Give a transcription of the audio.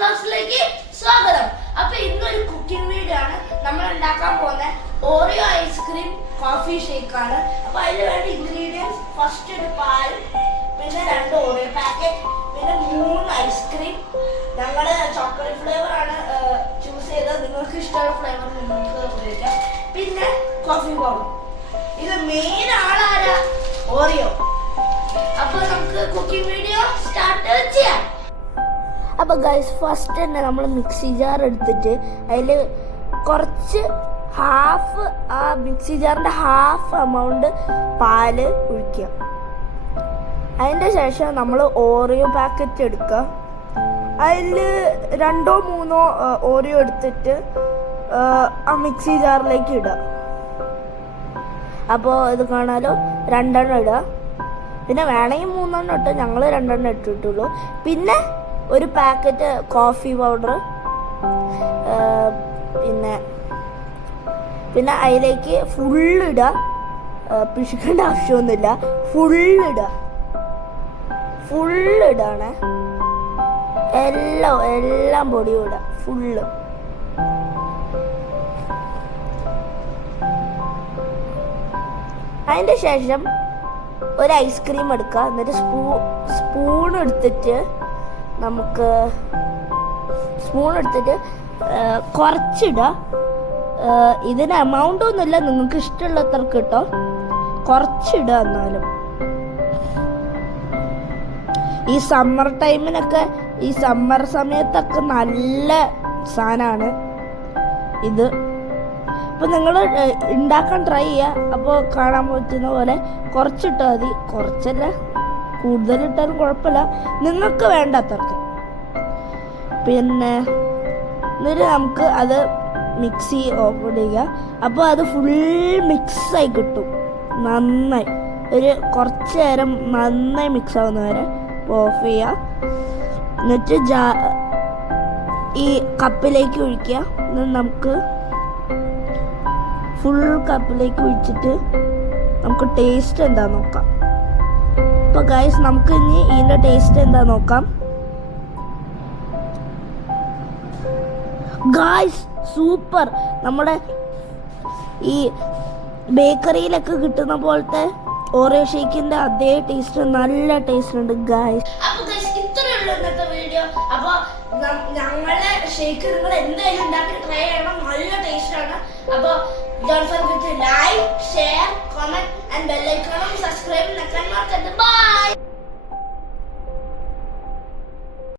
ക്ലാസ്സിലേക്ക് സ്വാഗതം. അപ്പൊ ഇന്നൊരു കുക്കിംഗ് വീഡിയോ ആണ്. നമ്മൾ ഉണ്ടാക്കാൻ പോകുന്ന ഓറിയോ ഐസ്ക്രീം കോഫി ഷേക്ക് ആണ്. അപ്പൊ അതിന് വേണ്ട ഇൻഗ്രീഡിയൻസ് ഫസ്റ്റ് ഒരു പാൽ, പിന്നെ 2 ഓറിയോ പാക്കറ്റ്, പിന്നെ 3 ഐസ്ക്രീം. ഞങ്ങള് ചോക്ലേറ്റ് ഫ്ലേവർ ആണ് ചൂസ് ചെയ്തത്. നിങ്ങൾക്ക് ഇഷ്ടമുള്ള ഫ്ലേവർ നിങ്ങൾക്ക് ഉപയോഗിക്കാം. പിന്നെ കോഫി പൗഡർ. ഇത് മെയിൻ ആളാരാ? ഓറിയോ. അപ്പൊ നമുക്ക് കുക്കിംഗ് വീഡിയോ സ്റ്റാർട്ട് ചെയ്യാം. അപ്പോൾ ഗൈസ് ഫസ്റ്റ് തന്നെ നമ്മൾ മിക്സി ജാർ എടുത്തിട്ട് അതിൽ കുറച്ച് ആ മിക്സി ജാറിൻ്റെ ഹാഫ് എമൗണ്ട് പാല് ഒഴിക്കുക. അതിൻ്റെ ശേഷം നമ്മൾ ഓറിയോ പാക്കറ്റ് എടുക്കുക. അതിൽ 2 or 3 ഓറിയോ എടുത്തിട്ട് ആ മിക്സി ജാറിലേക്ക് ഇടുക. അപ്പോൾ ഇത് കാണാലോ, 2 ഇടുക. പിന്നെ വേണമെങ്കിൽ 3 ഇട്ട്, ഞങ്ങൾ 2 ഇട്ടിട്ടുള്ളൂ. പിന്നെ ഒരു പാക്കറ്റ് കോഫി പൗഡർ, പിന്നെ അതിലേക്ക് ഫുള്ളിടുക. പിശുക്കേണ്ട ആവശ്യമൊന്നുമില്ല, ഫുള്ളിടാണ്. എല്ലാം പൊടിയും ഇടുക, ഫുള്ള്. അതിൻ്റെ ശേഷം ഒരു ഐസ്ക്രീം എടുക്കുക. എന്നിട്ട് സ്പൂൺ എടുത്തിട്ട് കുറച്ചിടുക. ഇതിന് എമൗണ്ട് ഒന്നുമില്ല, നിങ്ങൾക്ക് ഇഷ്ടമുള്ളത്രക്ക് കിട്ടോ, കുറച്ചിടുക. എന്നാലും ഈ സമ്മർ ടൈമിനൊക്കെ, ഈ സമ്മർ സമയത്തൊക്കെ നല്ല സാധനമാണ് ഇത്. അപ്പോൾ നിങ്ങൾ ഉണ്ടാക്കാൻ ട്രൈ ചെയ്യുക. അപ്പോൾ കാണാൻ പറ്റുന്ന പോലെ കുറച്ചിട്ടാൽ മതി. കുറച്ചല്ല, കൂടുതലിട്ടാലും കുഴപ്പമില്ല, നിങ്ങൾക്ക് വേണ്ടത്രക്ക്. പിന്നെ എന്നിട്ട് നമുക്ക് അത് മിക്സി ഓഫ് ചെയ്യുക. അപ്പോൾ അത് ഫുൾ മിക്സായി കിട്ടും. നന്നായി കുറച്ച് നേരം നന്നായി മിക്സ് ആവുന്ന വരെ ഓഫ് ചെയ്യുക. എന്നിട്ട് ഈ കപ്പിലേക്ക് ഒഴിക്കുക. എന്നിട്ട് നമുക്ക് ഫുൾ കപ്പിലേക്ക് ഒഴിച്ചിട്ട് നമുക്ക് ടേസ്റ്റ് എന്താ നോക്കാം. അപ്പോൾ ഗൈസ് നമുക്ക് ഇനി ഇതിൻ്റെ ടേസ്റ്റ് എന്താ നോക്കാം. Guys super! നമ്മുടെ ഈ ബേക്കറിയിലൊക്കെ കിട്ടുന്ന പോലത്തെ ഓറിയോ ഷേക്കിന്റെ അതേ ടേസ്റ്റ്, നല്ല ടേസ്റ്റ് ഉണ്ട് ഗൈസ്. അപ്പോൾ ഗൈസ് ഇത്രയുള്ളൂ ഇന്നത്തെ വീഡിയോ. അപ്പോൾ ഞങ്ങളുടെ ഷേക്ക് നിങ്ങൾ എന്തായാലും ഉണ്ടാക്കി ട്രൈ ചെയ്യണം, നല്ല ടേസ്റ്റ് ആണ്. അപ്പോൾ don't forget to like, share, comment and bell icon, subscribe, and bye.